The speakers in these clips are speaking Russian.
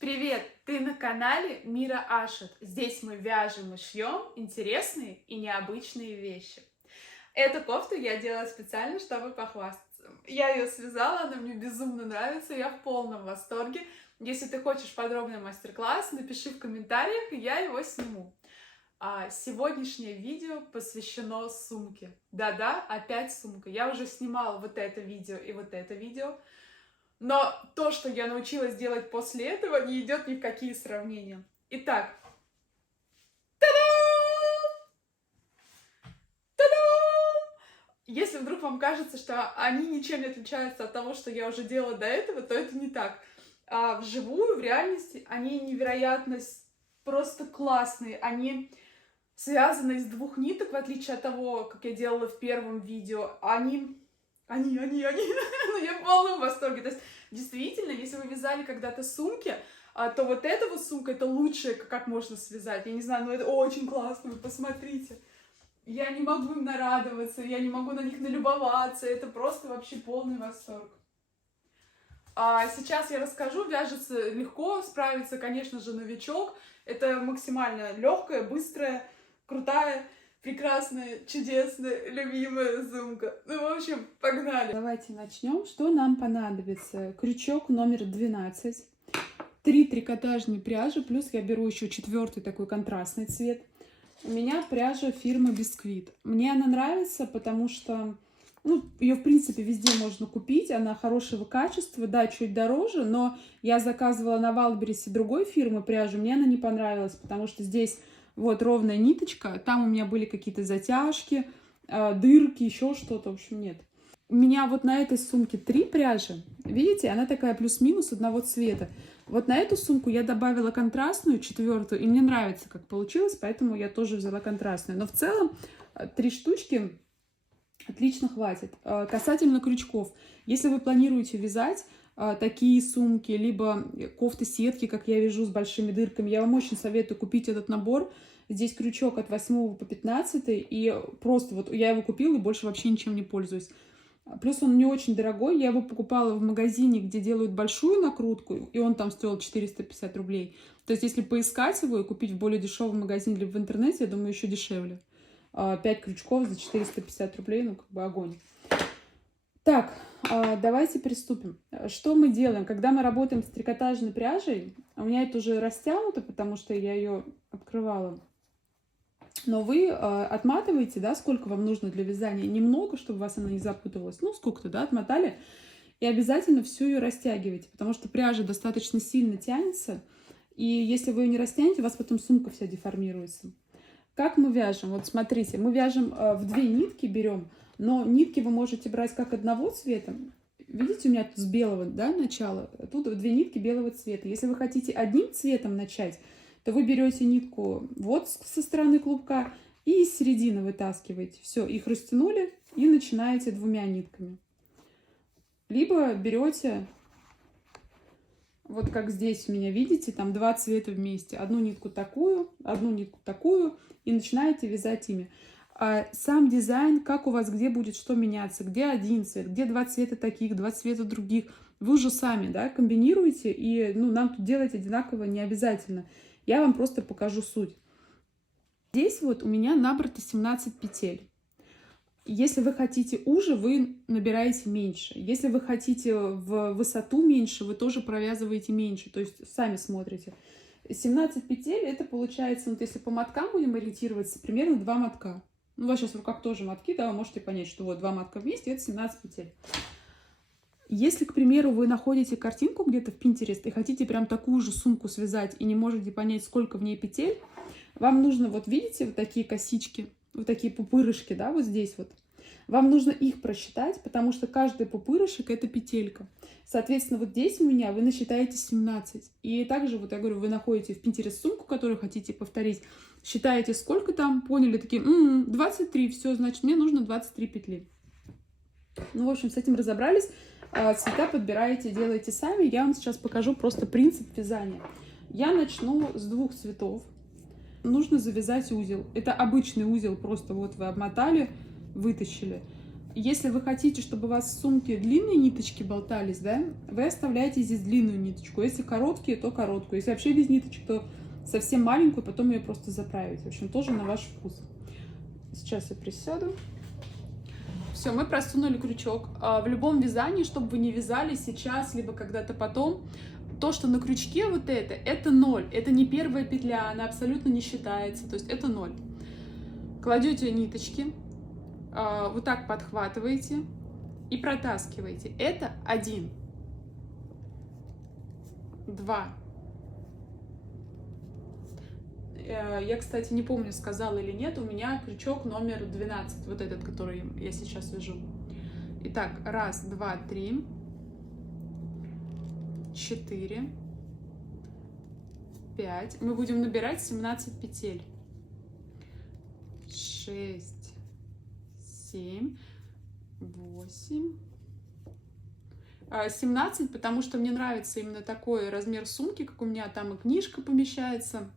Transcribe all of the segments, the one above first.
Привет! Ты на канале Мира Ашот. Здесь мы вяжем и шьем интересные и необычные вещи. Эту кофту я делала специально, чтобы похвастаться. Я ее связала, она мне безумно нравится, я в полном восторге. Если ты хочешь подробный мастер-класс, напиши в комментариях, и я его сниму. Сегодняшнее видео посвящено сумке. Да-да, опять сумка. Я уже снимала вот это видео и вот это видео. Но то, что я научилась делать после этого, не идет ни в какие сравнения. Итак, если вдруг вам кажется, что они ничем не отличаются от того, что я уже делала до этого, то это не так. Вживую, в реальности, они невероятно просто классные. Они связаны из двух ниток, в отличие от того, как я делала в первом видео. Они, ну, я в полном восторге. То есть, действительно, если вы вязали когда-то сумки, то вот эта вот сумка, это лучшее, как можно связать. Я не знаю, но это очень классно, вы посмотрите. Я не могу им нарадоваться, я не могу на них налюбоваться, это просто вообще полный восторг. Сейчас я расскажу, вяжется легко, справится, конечно же, новичок. Это максимально легкая, быстрая, крутая, прекрасная, чудесная, любимая сумка. Ну, в общем, погнали! Давайте начнем. Что нам понадобится? Крючок номер 12, 3 трикотажные пряжи, плюс я беру еще 4-й такой контрастный цвет. У меня пряжа фирмы Бисквит. Мне она нравится, потому что ее, в принципе, везде можно купить. Она хорошего качества, да, чуть дороже, но я заказывала на Валберисе другой фирмы пряжу. Мне она не понравилась, потому что здесь вот ровная ниточка. Там у меня были какие-то затяжки, дырки, еще что-то. В общем, нет. У меня вот на этой сумке 3 пряжи. Видите, она такая плюс-минус одного цвета. Вот на эту сумку я добавила контрастную, 4-ю, и мне нравится, как получилось, поэтому я тоже взяла контрастную. Но в целом 3 штучки отлично хватит. Касательно крючков, если вы планируете вязать такие сумки, либо кофты-сетки, как я вяжу, с большими дырками, я вам очень советую купить этот набор. Здесь крючок от 8 по 15, и просто вот я его купила и больше вообще ничем не пользуюсь. Плюс он не очень дорогой, я его покупала в магазине, где делают большую накрутку, и он там стоил 450 рублей. То есть, если поискать его и купить в более дешевом магазине, либо в интернете, я думаю, еще дешевле. 5 крючков за 450 рублей, ну, как бы огонь. Так, давайте приступим. Что мы делаем? Когда мы работаем с трикотажной пряжей, у меня это уже растянуто, потому что я ее открывала. Но вы отматываете, да, сколько вам нужно для вязания. Немного, чтобы у вас она не запуталась. Ну, сколько-то, да, отмотали. И обязательно всю ее растягивайте, потому что пряжа достаточно сильно тянется. И если вы ее не растянете, у вас потом сумка вся деформируется. Как мы вяжем? Вот смотрите, мы вяжем в 2 нитки, берем. Но нитки вы можете брать как одного цвета. Видите, у меня тут с белого, да, начала. Тут 2 нитки белого цвета. Если вы хотите одним цветом начать, то вы берете нитку вот со стороны клубка и из середины вытаскиваете. Все, их растянули и начинаете 2 нитками. Либо берете, вот как здесь у меня, видите, там 2 цвета вместе. Одну нитку такую, и начинаете вязать ими. Сам дизайн, как у вас, где будет что меняться, где один цвет, где 2 цвета таких, 2 цвета других. Вы уже сами, да, комбинируете, и нам тут делать одинаково не обязательно. Я вам просто покажу суть. Здесь вот у меня набрато 17 петель. Если вы хотите уже, вы набираете меньше. Если вы хотите в высоту меньше, вы тоже провязываете меньше. То есть сами смотрите. 17 петель, это получается, вот если по моткам будем ориентироваться, примерно 2 мотка. Ну, у вас сейчас в руках тоже мотки, да, вы можете понять, что вот 2 мотка вместе, это 17 петель. Если, к примеру, вы находите картинку где-то в Pinterest и хотите прям такую же сумку связать и не можете понять, сколько в ней петель, вам нужно, вот видите, вот такие косички, вот такие пупырышки, да, вот здесь вот. Вам нужно их просчитать, потому что каждый пупырышек — это петелька. Соответственно, вот здесь у меня вы насчитаете 17. И также, вот я говорю, вы находите в Pinterest сумку, которую хотите повторить, считаете, сколько там, поняли, такие, 23, все, значит, мне нужно 23 петли. Ну, в общем, с этим разобрались. Цвета подбираете, делаете сами. Я вам сейчас покажу просто принцип вязания. Я начну с 2 цветов. Нужно завязать узел. Это обычный узел, просто вот вы обмотали, вытащили. Если вы хотите, чтобы у вас в сумке длинные ниточки болтались, да, вы оставляете здесь длинную ниточку. Если короткие, то короткую. Если вообще без ниточек, то совсем маленькую, потом ее просто заправить. В общем, тоже на ваш вкус. Сейчас я присяду. Все, мы просунули крючок. В любом вязании, чтобы вы не вязали сейчас, либо когда-то потом, то, что на крючке вот это 0. Это не первая петля, она абсолютно не считается. То есть это 0. Кладете ниточки, вот так подхватываете и протаскиваете. Это 1, 2. Я, кстати, не помню, сказала или нет, у меня крючок номер 12, вот этот, который я сейчас вяжу. Итак, 1, 2, 3, 4, 5. Мы будем набирать 17 петель. 6, 7, 8, 17, потому что мне нравится именно такой размер сумки, как у меня, там и книжка помещается,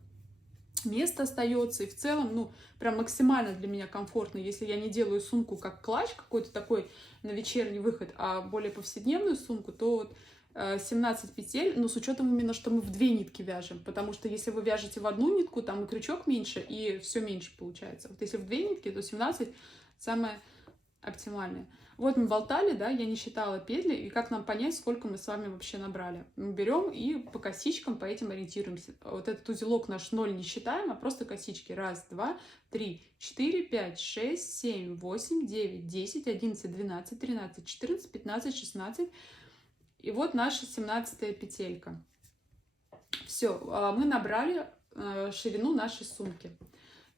место остается, и в целом, ну, прям максимально для меня комфортно, если я не делаю сумку как клатч какой-то такой на вечерний выход, а более повседневную сумку, то вот 17 петель, но с учетом именно, что мы в 2 нитки вяжем, потому что если вы вяжете в одну нитку, там и крючок меньше, и все меньше получается. Вот если в 2 нитки, то 17 самое оптимальное. Вот мы болтали, да, я не считала петли, и как нам понять, сколько мы с вами вообще набрали? Мы берем и по косичкам по этим ориентируемся. Вот этот узелок наш 0 не считаем, а просто косички. 1, 2, 3, 4, 5, 6, 7, 8, 9, 10, 11, 12, 13, 14, 15, 16. И вот наша 17-я петелька. Все, мы набрали ширину нашей сумки.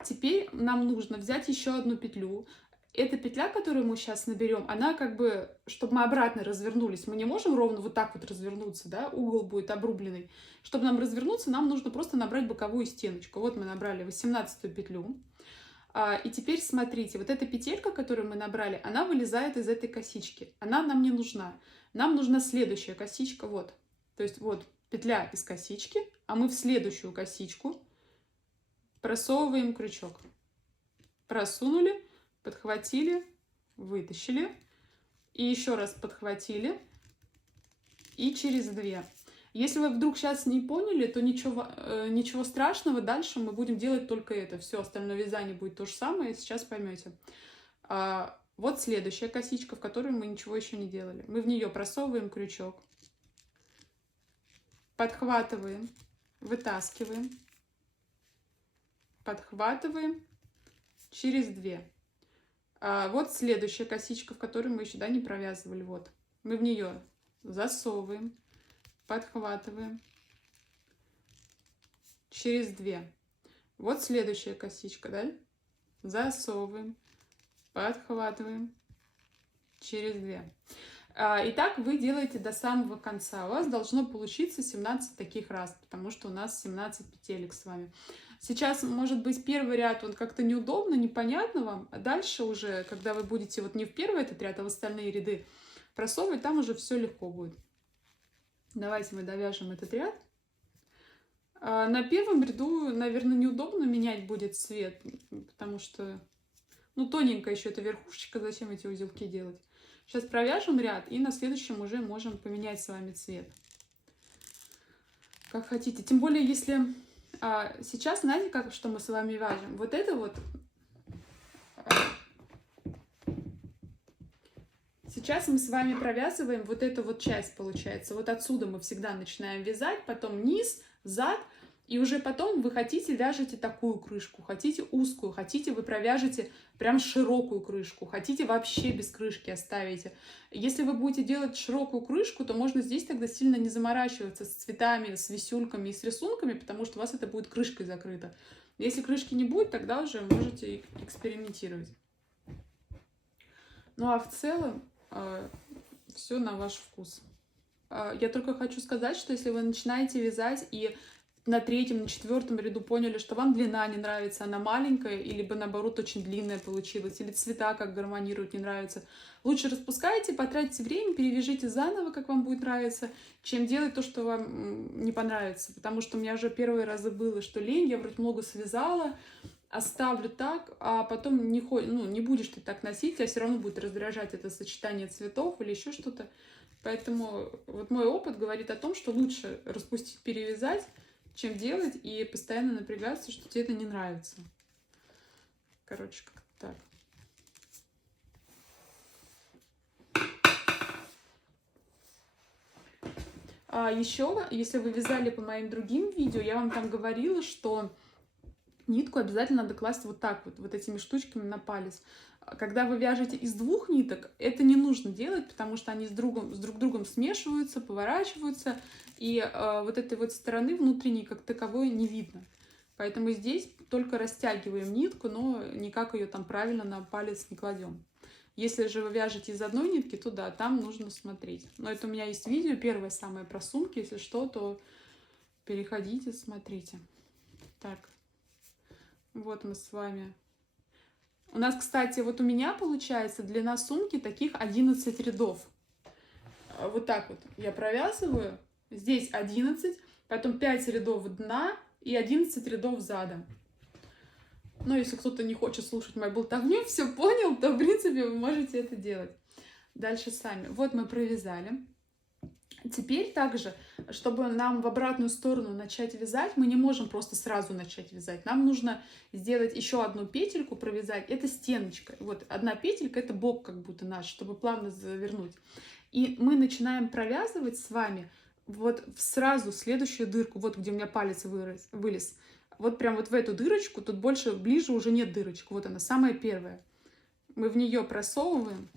Теперь нам нужно взять еще одну петлю. Эта петля, которую мы сейчас наберем, она как бы, чтобы мы обратно развернулись, мы не можем ровно вот так вот развернуться, да, угол будет обрубленный. Чтобы нам развернуться, нам нужно просто набрать боковую стеночку. Вот мы набрали 18-ю петлю. И теперь смотрите, вот эта петелька, которую мы набрали, она вылезает из этой косички. Она нам не нужна. Нам нужна следующая косичка, вот. То есть вот петля из косички, а мы в следующую косичку просовываем крючок. Просунули, подхватили, вытащили. И еще раз подхватили. И через 2. Если вы вдруг сейчас не поняли, то ничего страшного. Дальше мы будем делать только это. Все остальное вязание будет то же самое. Сейчас поймете. Вот следующая косичка, в которой мы ничего еще не делали. Мы в нее просовываем крючок. Подхватываем. Вытаскиваем. Подхватываем. Через 2. Вот следующая косичка, в которую мы еще не провязывали. Вот. Мы в нее засовываем. Подхватываем. Через 2. Вот следующая косичка, да? Засовываем. Подхватываем. Через 2. И так вы делаете до самого конца. У вас должно получиться 17 таких раз, потому что у нас 17 петелек с вами. Сейчас, может быть, первый ряд он как-то неудобно, непонятно вам, а дальше уже, когда вы будете вот не в первый этот ряд, а в остальные ряды просовывать, там уже все легко будет. Давайте мы довяжем этот ряд. На первом ряду, наверное, неудобно менять будет цвет, потому что, ну, тоненькая еще эта верхушечка, зачем эти узелки делать. Сейчас провяжем ряд, и на следующем уже можем поменять с вами цвет. Как хотите. Тем более, если сейчас, знаете, как, что мы с вами вяжем? Вот это вот. Сейчас мы с вами провязываем вот эту вот часть, получается. Вот отсюда мы всегда начинаем вязать, потом низ, зад. И уже потом вы хотите, вяжете такую крышку, хотите узкую, хотите, вы провяжете прям широкую крышку, хотите, вообще без крышки оставите. Если вы будете делать широкую крышку, то можно здесь тогда сильно не заморачиваться с цветами, с висюльками и с рисунками, потому что у вас это будет крышкой закрыто. Если крышки не будет, тогда уже можете экспериментировать. Ну а в целом все на ваш вкус. Я только хочу сказать, что если вы начинаете вязать и на 3-м, на 4-м ряду поняли, что вам длина не нравится, она маленькая, или бы наоборот очень длинная получилась, или цвета как гармонируют не нравятся, лучше распускайте, потратите время, перевяжите заново, как вам будет нравиться, чем делать то, что вам не понравится. Потому что у меня уже первые разы было, что лень, я вроде много связала, оставлю так, а потом не будешь ты так носить, а все равно будет раздражать это сочетание цветов или еще что-то. Поэтому вот мой опыт говорит о том, что лучше распустить, перевязать, чем делать и постоянно напрягаться, что тебе это не нравится. Короче, как-то так. А еще, если вы вязали по моим другим видео, я вам там говорила, что нитку обязательно надо класть вот так вот этими штучками на палец. Когда вы вяжете из двух ниток, это не нужно делать, потому что они с друг другом смешиваются, поворачиваются, и вот этой вот стороны внутренней как таковой не видно. Поэтому здесь только растягиваем нитку, но никак ее там правильно на палец не кладем. Если же вы вяжете из одной нитки, то да, там нужно смотреть. Но это у меня есть видео, первое самое про сумки. Если что, то переходите, смотрите. Так, вот мы с вами. У нас, кстати, вот у меня получается длина сумки таких 11 рядов. Вот так вот я провязываю. Здесь 11, потом 5 рядов дна и 11 рядов задом. Но если кто-то не хочет слушать мою болтовню, все понял, то, в принципе, вы можете это делать. Дальше сами. Вот мы провязали. Теперь также, чтобы нам в обратную сторону начать вязать, мы не можем просто сразу начать вязать. Нам нужно сделать еще одну петельку, провязать. Это стеночка. Вот одна петелька, это бок как будто наш, чтобы плавно завернуть. И мы начинаем провязывать с вами вот сразу следующую дырку, вот где у меня палец вылез. Вот прям вот в эту дырочку, тут больше, ближе уже нет дырочки. Вот она, самая первая. Мы в нее просовываем,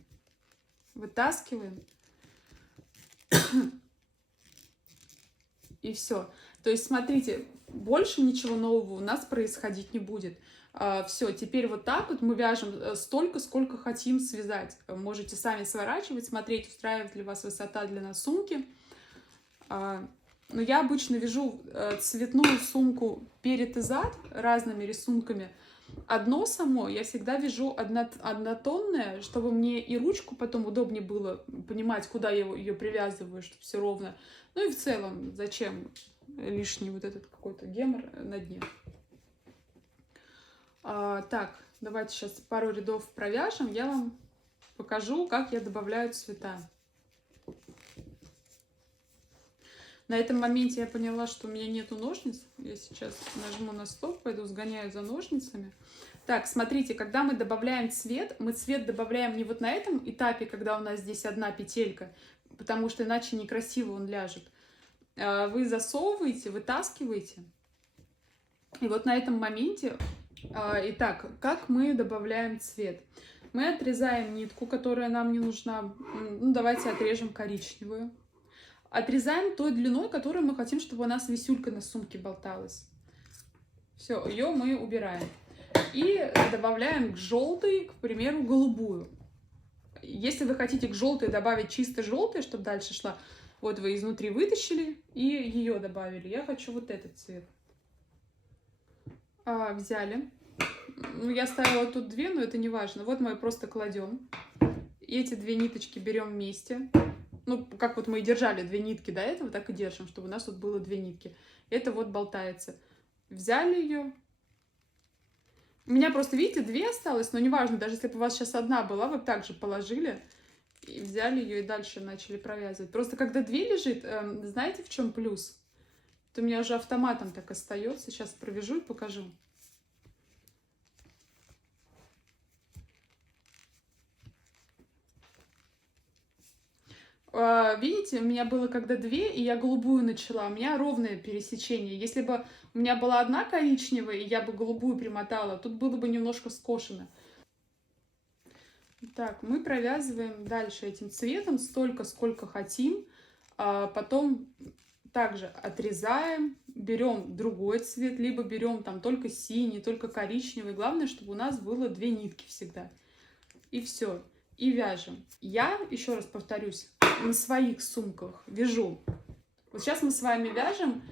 вытаскиваем. И все. То есть, смотрите, больше ничего нового у нас происходить не будет. Все, теперь вот так вот мы вяжем столько, сколько хотим связать. Можете сами сворачивать, смотреть, устраивает ли вас высота длина сумки. Но я обычно вяжу цветную сумку перед и зад разными рисунками. Одно само я всегда вяжу однотонное, чтобы мне и ручку потом удобнее было понимать, куда я ее привязываю, чтобы все ровно. Ну и в целом, зачем лишний вот этот какой-то гемор на дне. Так, давайте сейчас пару рядов провяжем. Я вам покажу, как я добавляю цвета. На этом моменте я поняла, что у меня нету ножниц. Я сейчас нажму на стоп, пойду сгоняю за ножницами. Так, смотрите, когда мы добавляем цвет, мы цвет добавляем не вот на этом этапе, когда у нас здесь одна петелька, потому что иначе некрасиво он ляжет. Вы засовываете, вытаскиваете. И вот на этом моменте... Итак, как мы добавляем цвет? Мы отрезаем нитку, которая нам не нужна. Ну, давайте отрежем коричневую. Отрезаем той длиной, которую мы хотим, чтобы у нас висюлька на сумке болталась. Все, ее мы убираем. И добавляем к желтой, к примеру, голубую. Если вы хотите к желтой добавить чисто желтое, чтобы дальше шла, вот вы изнутри вытащили и ее добавили. Я хочу вот этот цвет. Взяли. Ну, я ставила тут две, но это не важно. Вот мы просто кладем. И эти две ниточки берем вместе. Ну, как вот мы и держали две нитки до этого, так и держим, чтобы у нас тут было две нитки. Это вот болтается. Взяли ее. У меня просто, видите, две осталось, но неважно, даже если бы у вас сейчас одна была, вы также положили и взяли ее и дальше начали провязывать. Просто когда две лежит, знаете, в чем плюс? Это у меня уже автоматом так остается. Сейчас провяжу и покажу. Видите, у меня было когда две, и я голубую начала, у меня ровное пересечение. Если бы у меня была одна коричневая, и я бы голубую примотала, тут было бы немножко скошено. Так, мы провязываем дальше этим цветом столько, сколько хотим. Потом также отрезаем, берем другой цвет, либо берем там только синий, только коричневый. Главное, чтобы у нас было две нитки всегда. И все. И вяжем. Я, еще раз повторюсь, на своих сумках вяжу. Вот сейчас мы с вами вяжем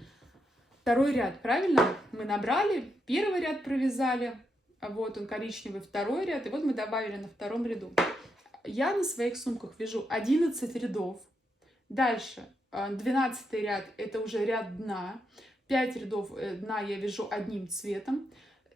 второй ряд, правильно? Мы набрали, первый ряд провязали, а вот он коричневый, второй ряд, и вот мы добавили на втором ряду. Я на своих сумках вяжу 11 рядов. Дальше 12 ряд, это уже ряд дна. 5 рядов дна я вяжу одним цветом.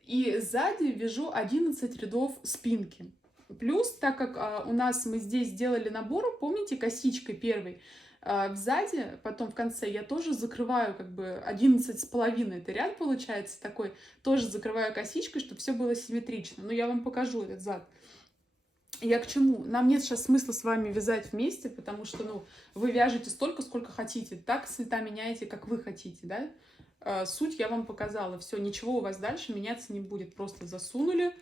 И сзади вяжу 11 рядов спинки. Плюс, так как у нас мы здесь сделали набор, помните, косичкой первой, сзади, потом в конце я тоже закрываю как бы 11,5, это ряд получается такой, тоже закрываю косичкой, чтобы все было симметрично. Но я вам покажу этот зад. Я к чему? Нам нет сейчас смысла с вами вязать вместе, потому что, ну, вы вяжете столько, сколько хотите, так цвета меняете, как вы хотите, да? Суть я вам показала, все, ничего у вас дальше меняться не будет, просто засунули,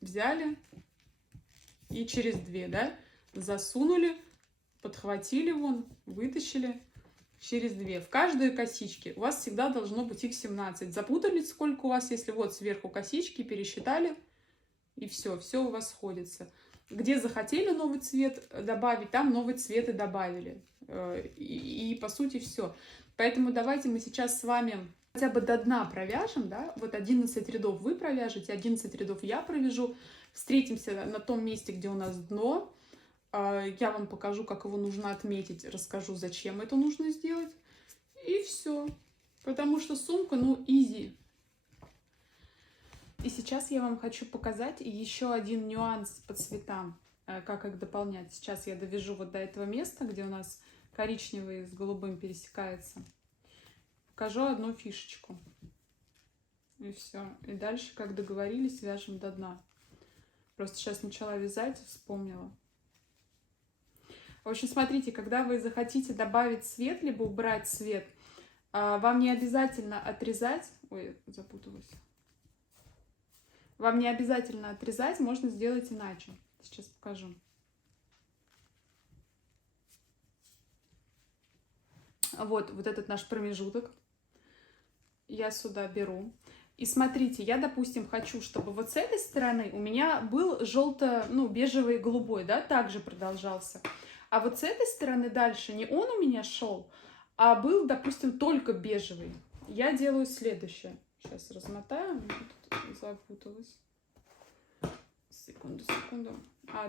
взяли и через 2, да, засунули, подхватили вон, вытащили через 2. В каждой косичке у вас всегда должно быть их 17. Запутались, сколько у вас, если вот сверху косички, пересчитали, и все у вас сходится. Где захотели новый цвет добавить, там новый цвет и добавили. И по сути все. Поэтому давайте мы сейчас с вами хотя бы до дна провяжем, да, вот 11 рядов вы провяжете, 11 рядов я провяжу. Встретимся на том месте, где у нас дно. Я вам покажу, как его нужно отметить, расскажу, зачем это нужно сделать. И все. Потому что сумка, ну, изи. И сейчас я вам хочу показать еще один нюанс по цветам, как их дополнять. Сейчас я довяжу вот до этого места, где у нас коричневый с голубым пересекается. Покажу одну фишечку. И все. И дальше, как договорились, вяжем до дна. Просто сейчас начала вязать и вспомнила. В общем, смотрите, когда вы захотите добавить цвет, либо убрать цвет, вам не обязательно отрезать... Ой, запуталась. Вам не обязательно отрезать, можно сделать иначе. Сейчас покажу. Вот этот наш промежуток. Я сюда беру. И смотрите, я, допустим, хочу, чтобы вот с этой стороны у меня был бежевый и голубой, да, также продолжался. А вот с этой стороны дальше не он у меня шел, а был, допустим, только бежевый. Я делаю следующее. Сейчас размотаю, тут запуталась. Секунду.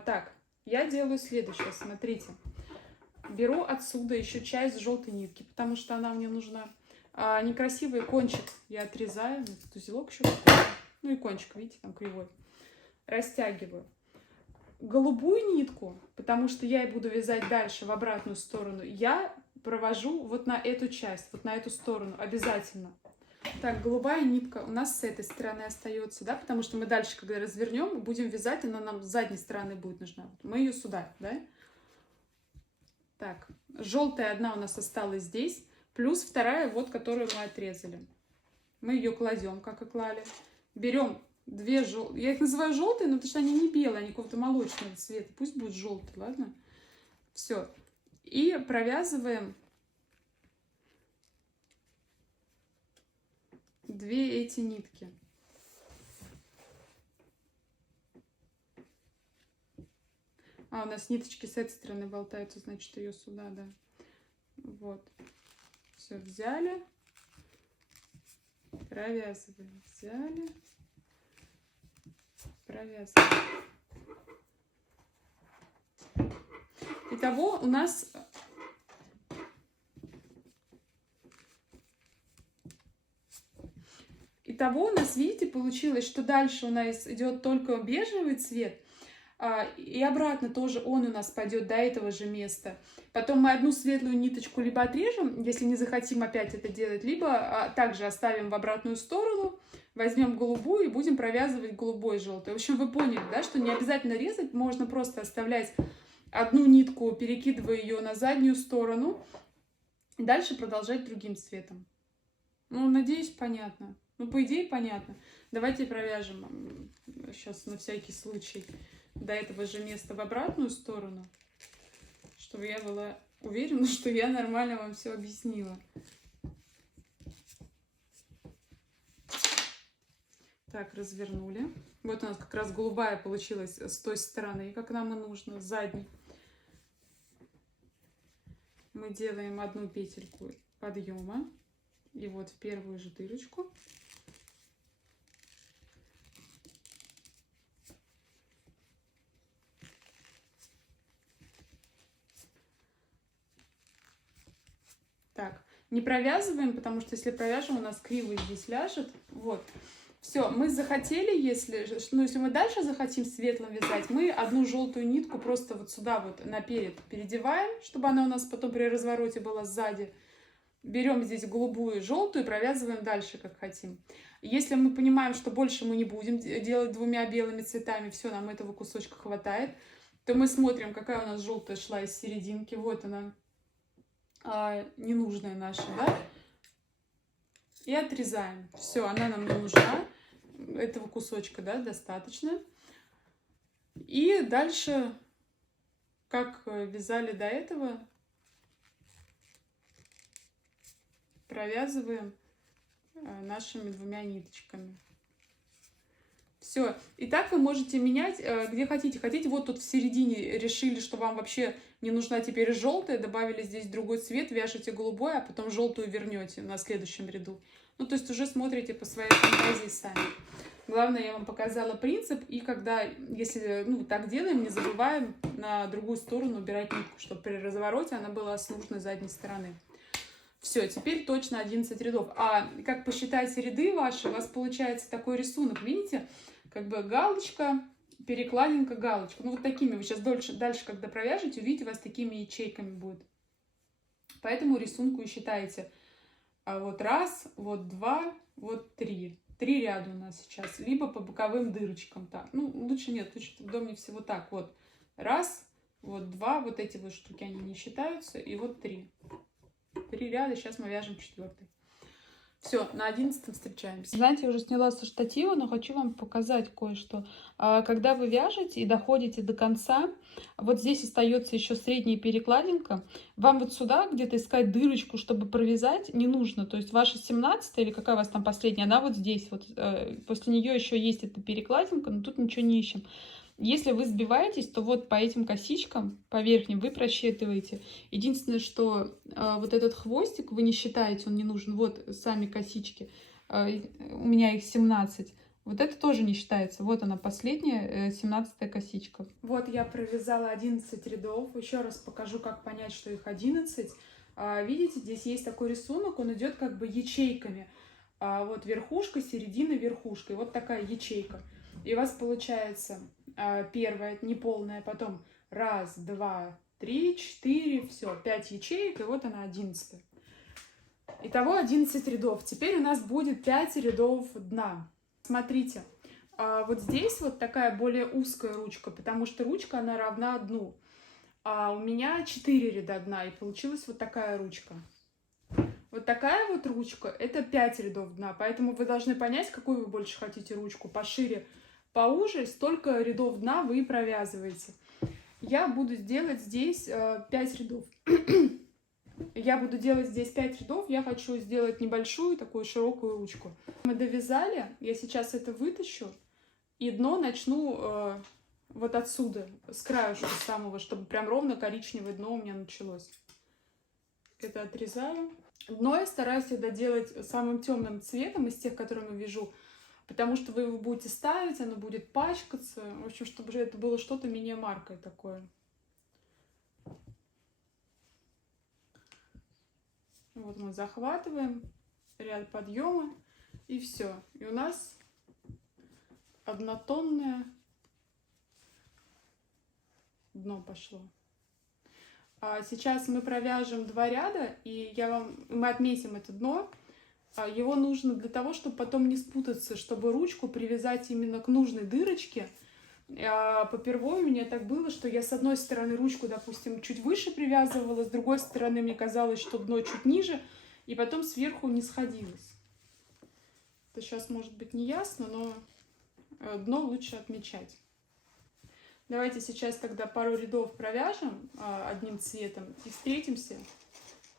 Так, я делаю следующее, смотрите. Беру отсюда еще часть желтой нитки, потому что она мне нужна. Некрасивый кончик я отрезаю, тут узелок еще, ну и кончик, видите, там кривой. Растягиваю. Голубую нитку, потому что я и буду вязать дальше в обратную сторону, я провожу вот на эту часть, вот на эту сторону обязательно. Так, голубая нитка у нас с этой стороны остается, да, потому что мы дальше, когда развернем, будем вязать, она нам с задней стороны будет нужна. Мы ее сюда, да. Так, желтая одна у нас осталась здесь, плюс вторая, вот, которую мы отрезали. Мы ее кладем, как и клали. Берем 2 желтые, я их называю желтые, но потому что они не белые, они какого-то молочного цвета. Пусть будет желтый, ладно? Все. И провязываем 2 эти нитки. У нас ниточки с этой стороны болтаются, значит, ее сюда, да. Вот. Все, взяли. Провязываем. Взяли. Провязываем. Итого у нас... видите, получилось, что дальше у нас идет только бежевый цвет, и обратно тоже он у нас пойдет до этого же места. Потом мы одну светлую ниточку либо отрежем, если не захотим опять это делать, либо также оставим в обратную сторону, возьмем голубую и будем провязывать голубой и желтый. В общем, вы поняли, да, что не обязательно резать, можно просто оставлять одну нитку, перекидывая ее на заднюю сторону, и дальше продолжать другим цветом. Ну, надеюсь, понятно. Ну, по идее, понятно. Давайте провяжем сейчас на всякий случай до этого же места в обратную сторону, чтобы я была уверена, что я нормально вам все объяснила. Так, развернули. Вот у нас как раз голубая получилась с той стороны, как нам и нужно, с задней. Мы делаем одну петельку подъема. И вот в первую же дырочку так, не провязываем, потому что если провяжем, у нас криво здесь ляжет. Вот. Все, мы захотели, если мы дальше захотим светлым вязать, мы одну желтую нитку просто вот сюда вот наперед передеваем, чтобы она у нас потом при развороте была сзади. Берем здесь голубую и желтую и провязываем дальше, как хотим. Если мы понимаем, что больше мы не будем делать двумя белыми цветами, все, нам этого кусочка хватает, то мы смотрим, какая у нас желтая шла из серединки. Вот она, ненужная наша, да? И отрезаем. Все, она нам не нужна. Этого кусочка, да, достаточно. И дальше, как вязали до этого, провязываем нашими двумя ниточками. Все. И так вы можете менять, где хотите. Хотите, вот тут в середине решили, что вам вообще не нужна теперь желтая, добавили здесь другой цвет, вяжете голубой, а потом желтую вернете на следующем ряду. Ну, то есть уже смотрите по своей фантазии сами. Главное, я вам показала принцип, и когда, если так делаем, не забываем на другую сторону убирать нитку, чтобы при развороте она была с нужной задней стороны. Все, теперь точно 11 рядов. А как посчитайте ряды ваши, у вас получается такой рисунок, видите? Как бы галочка, перекладинка, галочка. Ну, вот такими вы сейчас дальше когда провяжете, увидите, у вас такими ячейками будет. Поэтому рисунку и считаете. Вот раз, вот два, вот три. 3 ряда у нас сейчас. Либо по боковым дырочкам. Так. Ну, лучше нет, лучше удобнее всего так. Вот раз, вот два, вот эти вот штуки, они не считаются. И вот 3. 3 ряда, сейчас мы вяжем 4-й. Все, на 11-м встречаемся. Знаете, я уже сняла со штатива, но хочу вам показать кое-что. Когда вы вяжете и доходите до конца, вот здесь остается еще средняя перекладинка. Вам вот сюда где-то искать дырочку, чтобы провязать, не нужно. То есть ваша 17-я или какая у вас там последняя, она вот здесь. Вот, после нее еще есть эта перекладинка, но тут ничего не ищем. Если вы сбиваетесь, то вот по этим косичкам, по верхним, вы просчитываете. Единственное, что вот этот хвостик вы не считаете, он не нужен. Вот сами косички, у меня их 17. Вот это тоже не считается. Вот она последняя, 17-я косичка. Вот я провязала 11 рядов. Еще раз покажу, как понять, что их 11. Видите, здесь есть такой рисунок, он идет как бы ячейками. Вот верхушка, середина, верхушка. И вот такая ячейка. И у вас получается первая, неполная, потом раз, два, три, 4, все, 5 ячеек, и вот она 11. Итого 11 рядов. Теперь у нас будет 5 рядов дна. Смотрите, вот здесь вот такая более узкая ручка, потому что ручка, она равна дну. А у меня 4 ряда дна, и получилась вот такая ручка. Вот такая вот ручка, это 5 рядов дна, поэтому вы должны понять, какую вы больше хотите ручку, пошире, поуже, столько рядов дна вы провязываете. Я буду делать здесь 5 рядов. Я буду делать здесь 5 рядов, я хочу сделать небольшую такую широкую ручку. Мы довязали, я сейчас это вытащу, и дно начну вот отсюда, с краешка самого, чтобы прям ровно коричневое дно у меня началось. Это отрезаю. Дно я стараюсь всегда делать самым темным цветом из тех, которые я вяжу, потому что вы его будете ставить, оно будет пачкаться. В общем, чтобы это было что-то менее маркое такое. Вот мы захватываем ряд подъема, и все. И у нас однотонное дно пошло. Сейчас мы провяжем 2 ряда, и мы отметим это дно. Его нужно для того, чтобы потом не спутаться, чтобы ручку привязать именно к нужной дырочке. Попервой у меня так было, что я с одной стороны ручку, допустим, чуть выше привязывала, с другой стороны мне казалось, что дно чуть ниже, и потом сверху не сходилось. Это сейчас может быть не ясно, но дно лучше отмечать. Давайте сейчас тогда пару рядов провяжем одним цветом и встретимся.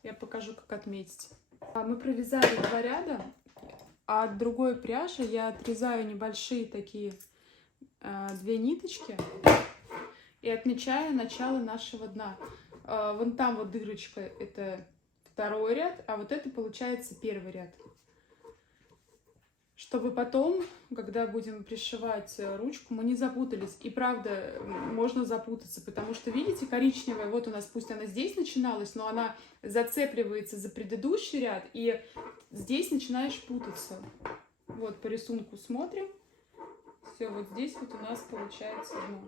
Я покажу, как отметить. Мы провязали 2 ряда, а от другой пряжи я отрезаю небольшие такие 2 ниточки и отмечаю начало нашего дна. Вон там вот дырочка, это 2-й ряд, а вот это получается 1-й ряд. Чтобы потом, когда будем пришивать ручку, мы не запутались. И правда, можно запутаться, потому что, видите, коричневая, вот у нас, пусть она здесь начиналась, но она зацепливается за предыдущий ряд, и здесь начинаешь путаться. Вот по рисунку смотрим. Все, вот здесь вот у нас получается дно.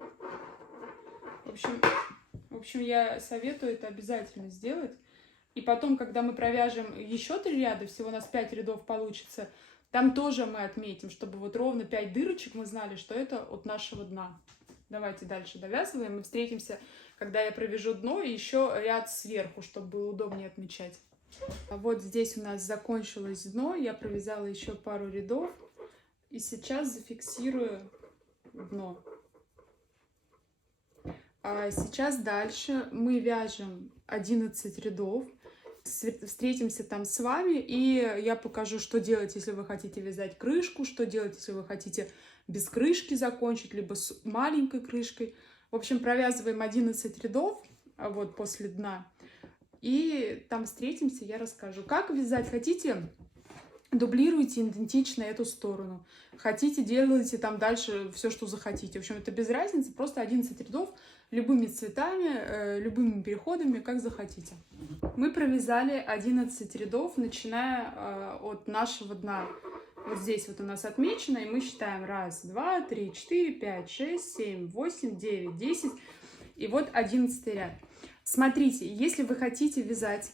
В общем, я советую это обязательно сделать. И потом, когда мы провяжем еще 3 ряда, всего у нас 5 рядов получится, там тоже мы отметим, чтобы вот ровно 5 дырочек мы знали, что это от нашего дна. Давайте дальше довязываем. Мы встретимся, когда я провяжу дно, и еще ряд сверху, чтобы было удобнее отмечать. А вот здесь у нас закончилось дно. Я провязала еще пару рядов. И сейчас зафиксирую дно. А сейчас дальше мы вяжем 11 рядов. Встретимся там с вами, и я покажу, что делать, если вы хотите вязать крышку, что делать, если вы хотите без крышки закончить, либо с маленькой крышкой. В общем, провязываем 11 рядов вот после дна, и там встретимся, я расскажу. Как вязать? Хотите, дублируйте идентично эту сторону. Хотите, делайте там дальше все, что захотите. В общем, это без разницы, просто 11 рядов, любыми цветами, любыми переходами, как захотите. Мы провязали 11 рядов, начиная от нашего дна. Вот здесь вот у нас отмечено, и мы считаем 1, 2, 3, 4, 5, 6, 7, 8, 9, 10. И вот 11 ряд. Смотрите, если вы хотите вязать,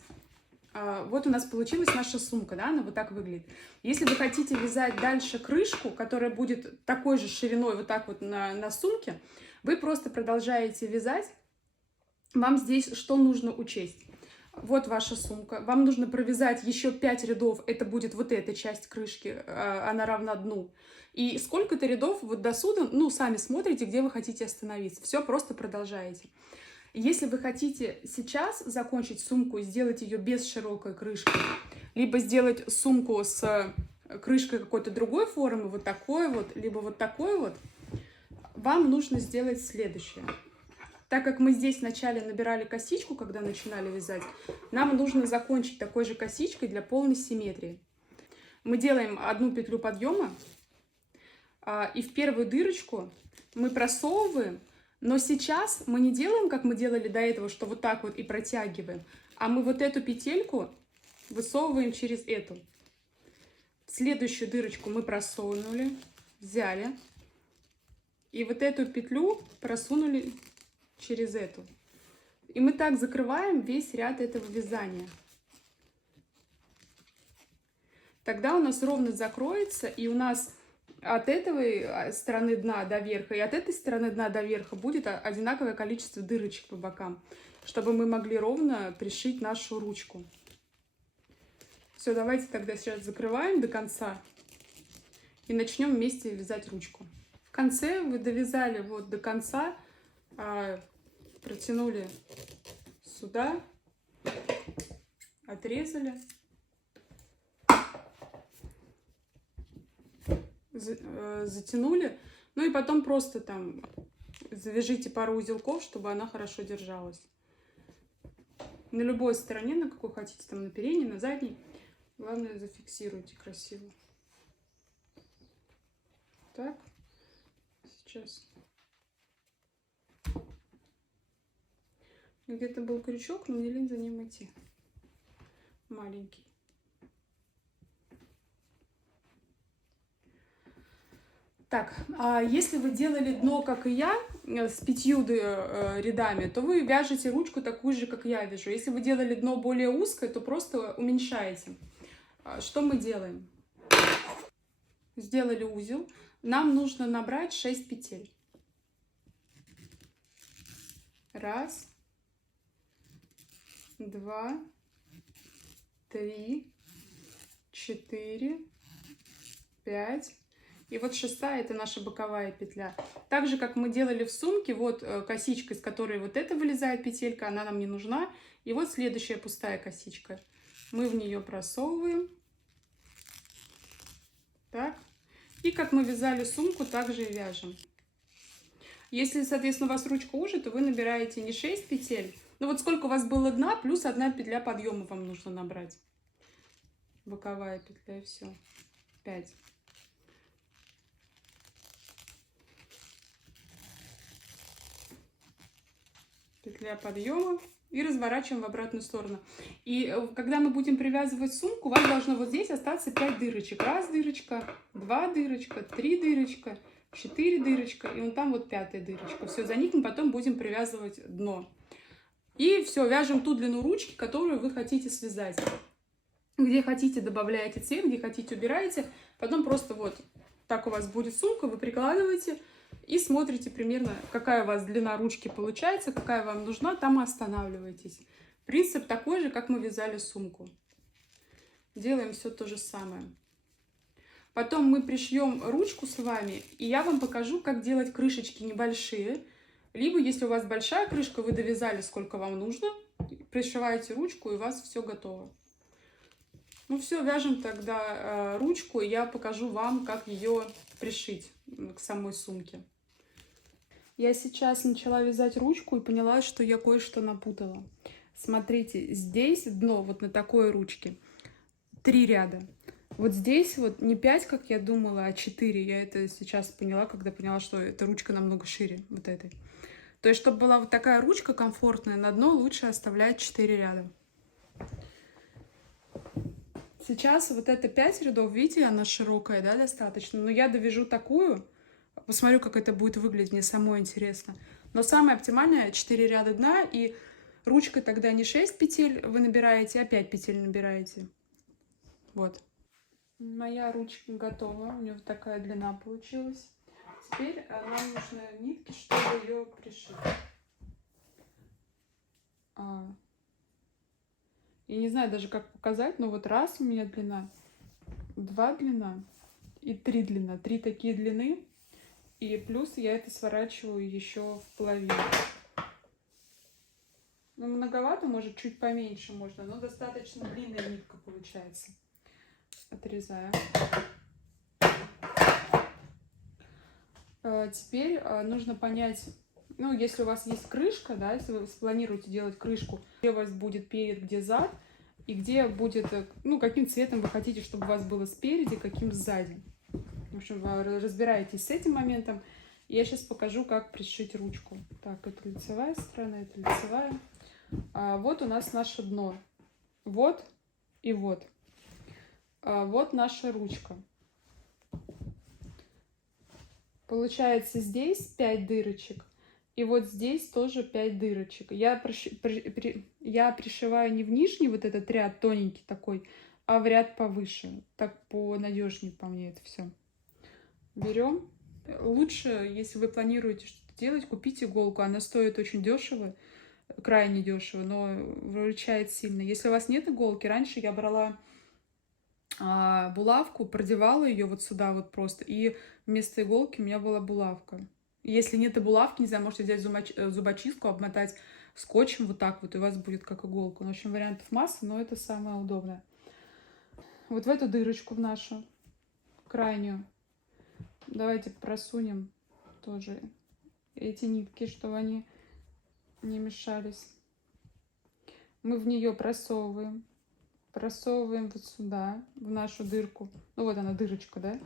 вот у нас получилась наша сумка, да, она вот так выглядит. Если вы хотите вязать дальше крышку, которая будет такой же шириной вот так вот на сумке, вы просто продолжаете вязать. Вам здесь что нужно учесть? Вот ваша сумка. Вам нужно провязать еще 5 рядов. Это будет вот эта часть крышки. Она равна дну. И сколько-то рядов вот до сюда, ну, сами смотрите, где вы хотите остановиться. Все, просто продолжаете. Если вы хотите сейчас закончить сумку и сделать ее без широкой крышки, либо сделать сумку с крышкой какой-то другой формы, вот такой вот, либо вот такой вот, вам нужно сделать следующее. Так как мы здесь вначале набирали косичку, когда начинали вязать, нам нужно закончить такой же косичкой для полной симметрии. Мы делаем одну петлю подъема, и в первую дырочку мы просовываем, но сейчас мы не делаем, как мы делали до этого, что вот так вот и протягиваем, а мы вот эту петельку высовываем через эту. Следующую дырочку мы просунули, взяли, и вот эту петлю просунули через эту. И мы так закрываем весь ряд этого вязания. Тогда у нас ровно закроется, и у нас от этой стороны дна до верха и от этой стороны дна до верха будет одинаковое количество дырочек по бокам, чтобы мы могли ровно пришить нашу ручку. Все, давайте тогда сейчас закрываем до конца и начнем вместе вязать ручку. В конце вы довязали вот до конца, протянули сюда, отрезали, затянули, ну и потом просто там завяжите пару узелков, чтобы она хорошо держалась. На любой стороне, на какой хотите, там на передней, на задней, главное зафиксируйте красиво. Так, сейчас. Где-то был крючок, но мне лень за ним идти. Маленький. Так, а если вы делали дно, как и я, с 5 рядами, то вы вяжете ручку такую же, как я вяжу. Если вы делали дно более узкое, то просто уменьшаете. Что мы делаем? Сделали узел. Нам нужно набрать 6 петель. 1, 2, 3, 4, 5. И вот 6-я это наша боковая петля. Так же, как мы делали в сумке, вот косичка, из которой вот эта вылезает петелька, она нам не нужна. И вот следующая пустая косичка. Мы в нее просовываем. Так. И как мы вязали сумку, также и вяжем. Если, соответственно, у вас ручка уже, то вы набираете не 6 петель, но вот сколько у вас было дна, плюс 1 петля подъема вам нужно набрать. Боковая петля, и все. 5. Петля подъема, И разворачиваем в обратную сторону. И когда мы будем привязывать сумку, у вас должно вот здесь остаться 5 дырочек. Раз дырочка, 2 дырочка, 3 дырочка, 4 дырочка. И вон там вот 5-я дырочка. Все, за них мы потом будем привязывать дно. И все, вяжем ту длину ручки, которую вы хотите связать. Где хотите, добавляете цвет, где хотите, убираете. Потом просто вот так у вас будет сумка, вы прикладываете и смотрите примерно, какая у вас длина ручки получается, какая вам нужна, там и останавливаетесь. Принцип такой же, как мы вязали сумку. Делаем все то же самое. Потом мы пришьем ручку с вами, и я вам покажу, как делать крышечки небольшие. Либо, если у вас большая крышка, вы довязали, сколько вам нужно, пришиваете ручку, и у вас все готово. Ну все, вяжем тогда ручку, и я покажу вам, как ее пришить к самой сумке. Я сейчас начала вязать ручку и поняла, что я кое-что напутала. Смотрите, здесь дно вот на такой ручке 3 ряда. Вот здесь вот не 5, как я думала, а 4. Я это сейчас поняла, когда поняла, что эта ручка намного шире вот этой. То есть, чтобы была вот такая ручка комфортная, на дно лучше оставлять 4 ряда. Сейчас вот это 5 рядов, видите, она широкая, да, достаточно. Но я довяжу такую, посмотрю, как это будет выглядеть, мне самой интересно. Но самое оптимальное 4 ряда дна, и ручкой тогда не 6 петель вы набираете, а 5 петель набираете. Вот. Моя ручка готова, у нее вот такая длина получилась. Теперь нам нужны нитки, чтобы ее пришить. Я не знаю даже, как показать, но вот раз у меня длина, 2 длина и 3 длина. 3 такие длины. И плюс я это сворачиваю еще в половину. Ну, многовато, может, чуть поменьше можно, но достаточно длинная нитка получается. Отрезаю. Теперь нужно понять, ну, если у вас есть крышка, да, если вы спланируете делать крышку, где у вас будет перед, где зад, и где будет, ну, каким цветом вы хотите, чтобы у вас было спереди, каким сзади. В общем, вы разбираетесь с этим моментом. Я сейчас покажу, как пришить ручку. Так, это лицевая сторона, это лицевая. Вот у нас наше дно. Вот и вот. Вот наша ручка. Получается, здесь 5 дырочек. И вот здесь тоже 5 дырочек. Я пришиваю не в нижний вот этот ряд тоненький такой, а в ряд повыше. Так понадежнее по мне это все. Берем. Лучше, если вы планируете что-то делать, купить иголку. Она стоит очень дешево, крайне дешево, но выручает сильно. Если у вас нет иголки, раньше я брала булавку, продевала ее вот сюда вот просто, и вместо иголки у меня была булавка. Если нет и булавки, не знаю, можете взять зубочистку, обмотать скотчем вот так вот, и у вас будет как иголка. В общем, вариантов масса, но это самое удобное. Вот в эту дырочку, в нашу крайнюю, давайте просунем тоже эти нитки, чтобы они не мешались. Мы в нее просовываем вот сюда, в нашу дырку. Ну вот она, дырочка, да?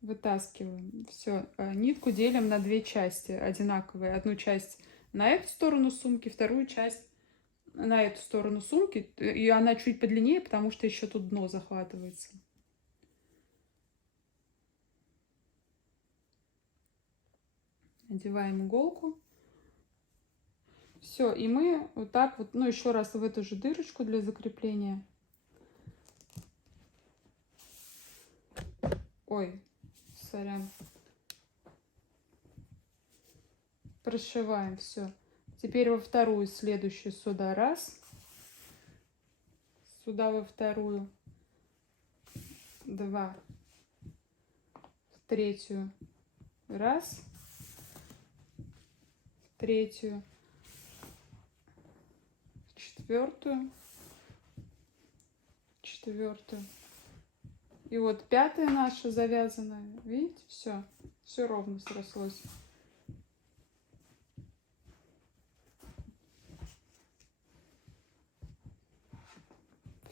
Вытаскиваем. Все. Нитку делим на 2 части одинаковые. Одну часть на эту сторону сумки, вторую часть на эту сторону сумки. И она чуть подлиннее, потому что еще тут дно захватывается. Надеваем иголку. Все, и мы вот так вот, ну еще раз в эту же дырочку для закрепления. Ой, сорян. Прошиваем все. Теперь во вторую, следующую сюда раз. Сюда во вторую 2. В третью раз. В третью. Четвертую. И вот 5-я наша завязанная. Видите, все ровно срослось.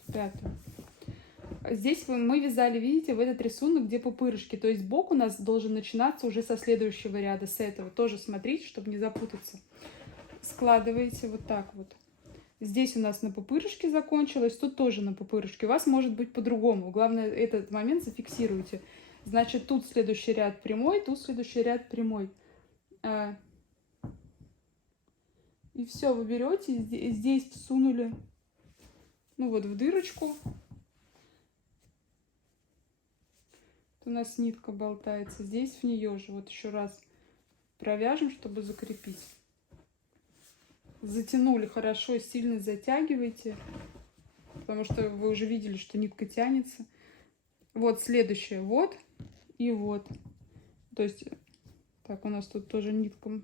В 5-ю. Здесь мы вязали, видите, в этот рисунок, где пупырышки. То есть бок у нас должен начинаться уже со следующего ряда, с этого. Тоже смотрите, чтобы не запутаться. складываете вот так вот. Здесь у нас на пупырышке закончилось, тут тоже на пупырышке. У вас может быть по-другому. Главное, этот момент зафиксируйте. Значит, тут следующий ряд прямой, тут следующий ряд прямой. И все, вы берете, здесь всунули, ну вот в дырочку. Тут у нас нитка болтается, здесь в нее же. Вот еще раз провяжем, чтобы закрепить. Затянули хорошо, сильно затягивайте, потому что вы уже видели, что нитка тянется. Вот следующее, вот и вот. То есть, так, у нас тут тоже нитка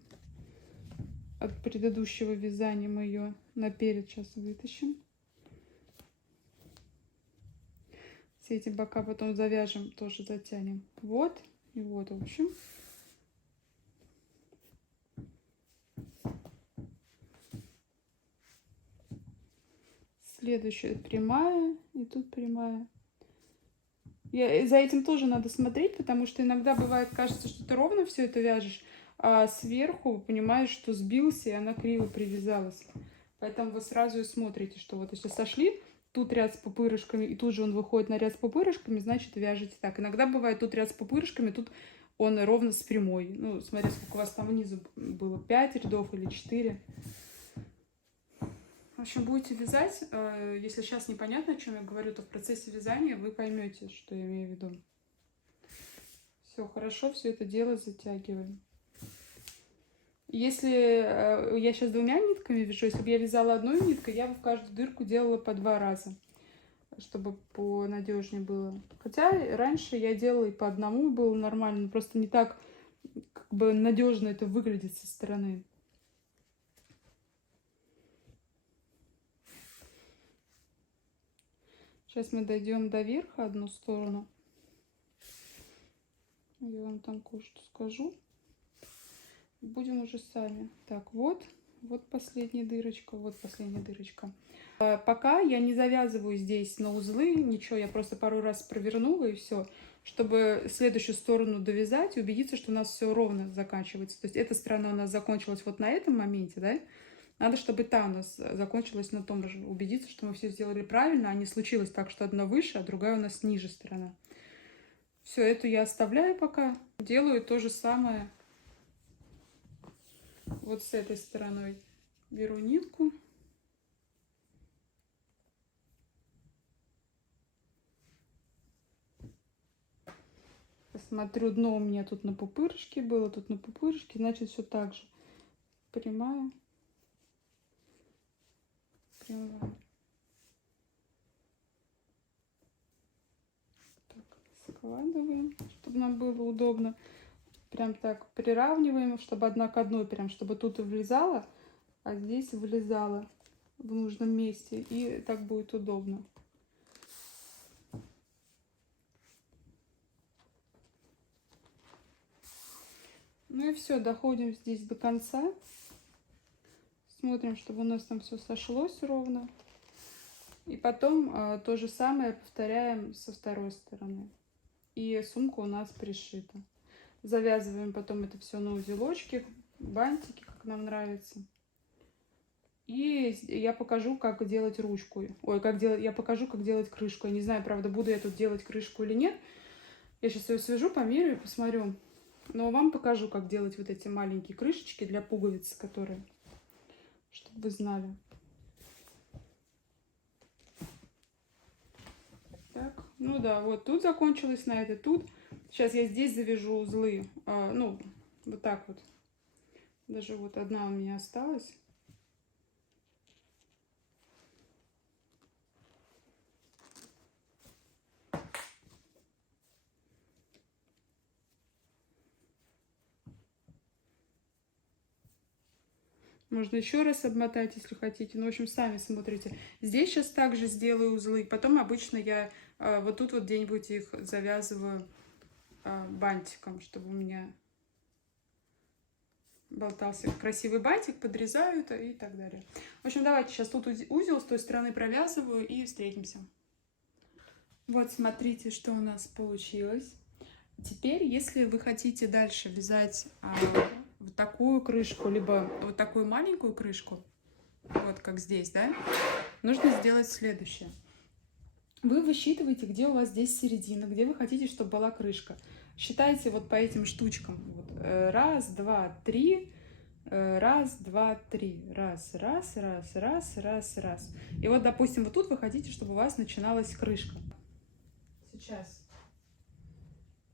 от предыдущего вязания, мы ее наперед сейчас вытащим. Все эти бока потом завяжем, тоже затянем. Вот и вот, в общем. Следующая прямая, и тут прямая. За этим тоже надо смотреть, потому что иногда бывает, кажется, что ты ровно все это вяжешь, а сверху понимаешь, что сбился, и она криво привязалась. Поэтому вы сразу и смотрите, что вот если сошли, тут ряд с пупырышками, и тут же он выходит на ряд с пупырышками, значит, вяжете так. Иногда бывает, тут ряд с пупырышками, тут он ровно с прямой. Ну, смотря сколько у вас там внизу было, 5 рядов или 4. В общем, будете вязать, если сейчас непонятно, о чем я говорю, то в процессе вязания вы поймете, что я имею в виду. Все хорошо, все это дело затягиваем. Если я сейчас двумя нитками вяжу, если бы я вязала одной ниткой, я бы в каждую дырку делала по 2 раза, чтобы понадежнее было. Хотя раньше я делала и по одному, было нормально, но просто не так как бы надежно это выглядит со стороны. Сейчас мы дойдем до верха одну сторону. Я вам там кое-что скажу. Будем уже сами. Так, вот последняя дырочка, вот последняя дырочка. Пока я не завязываю здесь на узлы, ничего, я просто пару раз провернула и все, чтобы следующую сторону довязать и убедиться, что у нас все ровно заканчивается. То есть эта сторона у нас закончилась вот на этом моменте, да? Надо, чтобы та у нас закончилась на том же. Убедиться, что мы все сделали правильно, а не случилось так, что одна выше, а другая у нас ниже сторона. Все, эту я оставляю пока. Делаю то же самое вот с этой стороной. Беру нитку. Посмотрю, дно у меня тут на пупырышке было, тут на пупырышке, значит, все так же. Прямая. Прямая. Так, складываем, чтобы нам было удобно. Прям так приравниваем, чтобы одна к одной, прям, чтобы тут влезала, а здесь вылезала в нужном месте. И так будет удобно. Ну и все, доходим здесь до конца. Смотрим, чтобы у нас там все сошлось ровно. И потом то же самое повторяем со второй стороны. И сумка у нас пришита. Завязываем потом это все на узелочки, бантики, как нам нравится. И я покажу, как делать ручку. Я покажу, как делать крышку. Я не знаю, правда, буду я тут делать крышку или нет. Я сейчас ее свяжу, померяю и посмотрю. Но вам покажу, как делать вот эти маленькие крышечки для пуговиц, которые... Чтобы вы знали. Так, ну да, вот тут закончилось на это, тут. Сейчас я здесь завяжу узлы. Ну, вот так вот. Даже вот одна у меня осталась. Можно еще раз обмотать, если хотите. Ну, в общем, сами смотрите. Здесь сейчас также сделаю узлы. Потом обычно я вот тут вот где-нибудь их завязываю бантиком, чтобы у меня болтался красивый бантик, подрезаю это и так далее. В общем, давайте сейчас тут узел с той стороны провязываю и встретимся. Вот, смотрите, что у нас получилось. Теперь, если вы хотите дальше вязать вот такую крышку, либо вот такую маленькую крышку, вот как здесь, да, нужно сделать следующее. Вы высчитываете, где у вас здесь середина, где вы хотите, чтобы была крышка. Считайте вот по этим штучкам. Вот. Раз, два, три. Раз, два, три. Раз, раз, раз, раз, раз, раз. И вот, допустим, вот тут вы хотите, чтобы у вас начиналась крышка. Сейчас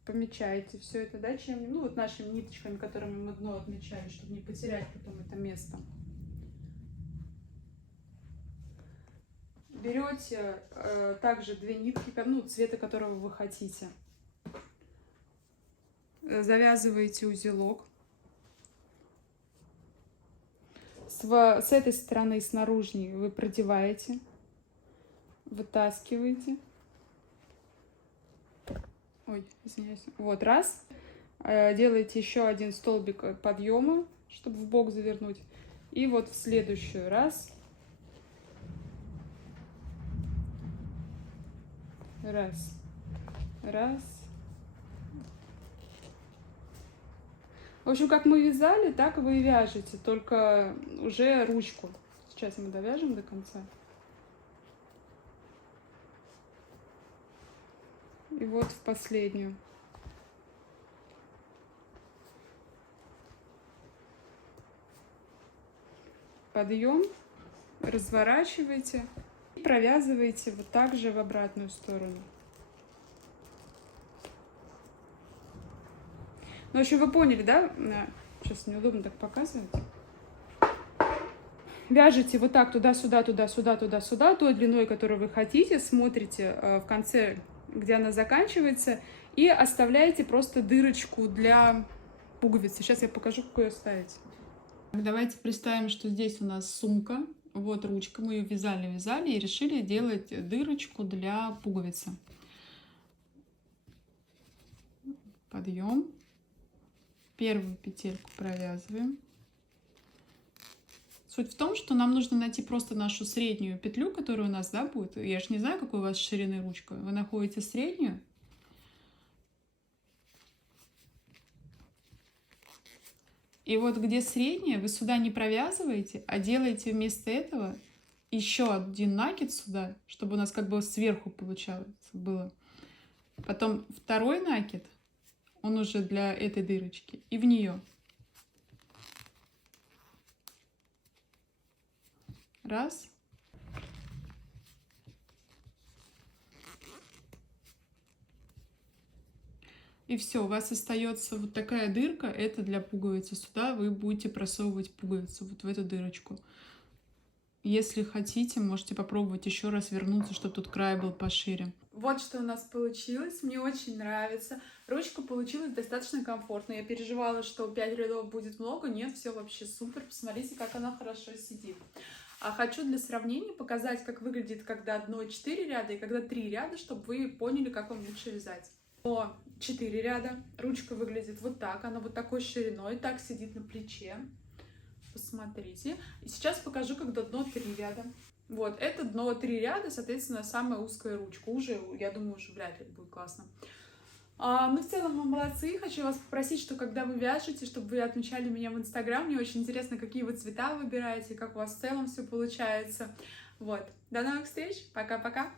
помечаете все это, да, чем-нибудь, ну вот нашими ниточками, которыми мы дно отмечали, чтобы не потерять потом это место. Берете также две нитки, ну, цвета которого вы хотите. Завязываете узелок. С этой стороны, с наружней, вы продеваете, вытаскиваете. Ой, извиняюсь. Вот, раз. Делаете еще один столбик подъема, чтобы в бок завернуть. И вот в следующую раз. Раз. Раз. В общем, как мы вязали, так вы и вяжете, только уже ручку. Сейчас мы довяжем до конца. И вот в последнюю. Подъем, разворачиваете и провязываете вот так же в обратную сторону. Ну, в общем, вы поняли, да? Сейчас неудобно так показывать. Вяжете вот так туда-сюда, туда-сюда, туда-сюда, той длиной, которую вы хотите, смотрите в конце, где она заканчивается, и оставляете просто дырочку для пуговицы. Сейчас я покажу, какую ее ставить. Давайте представим, что здесь у нас сумка. Вот ручка, мы ее вязали и решили делать дырочку для пуговицы. Подъем. Первую петельку провязываем. Суть в том, что нам нужно найти просто нашу среднюю петлю, которая у нас, да, будет. Я же не знаю, какой у вас ширины ручка. Вы находите среднюю. И вот где средняя, вы сюда не провязываете, а делаете вместо этого еще один накид сюда, чтобы у нас как бы сверху получалось было. Потом второй накид, он уже для этой дырочки, и в нее. Раз. И все, у вас остается вот такая дырка, это для пуговицы. Сюда вы будете просовывать пуговицу, вот в эту дырочку. Если хотите, можете попробовать еще раз вернуться, чтобы тут край был пошире. Вот что у нас получилось, мне очень нравится. Ручка получилась достаточно комфортно. Я переживала, что 5 рядов будет много. Нет, все вообще супер. Посмотрите, как она хорошо сидит. А хочу для сравнения показать, как выглядит, когда одно 4 ряда и когда 3 ряда, чтобы вы поняли, как вам лучше вязать. 4 ряда. Ручка выглядит вот так. Она вот такой шириной. Так сидит на плече. Посмотрите. И сейчас покажу, когда дно 3 ряда. Вот, это дно 3 ряда, соответственно, самая узкая ручка. Уже, я думаю, уже вряд ли будет классно. Ну, в целом, вы молодцы. Хочу вас попросить, что когда вы вяжете, чтобы вы отмечали меня в Инстаграм. Мне очень интересно, какие вы цвета выбираете, как у вас в целом все получается. Вот. До новых встреч. Пока-пока.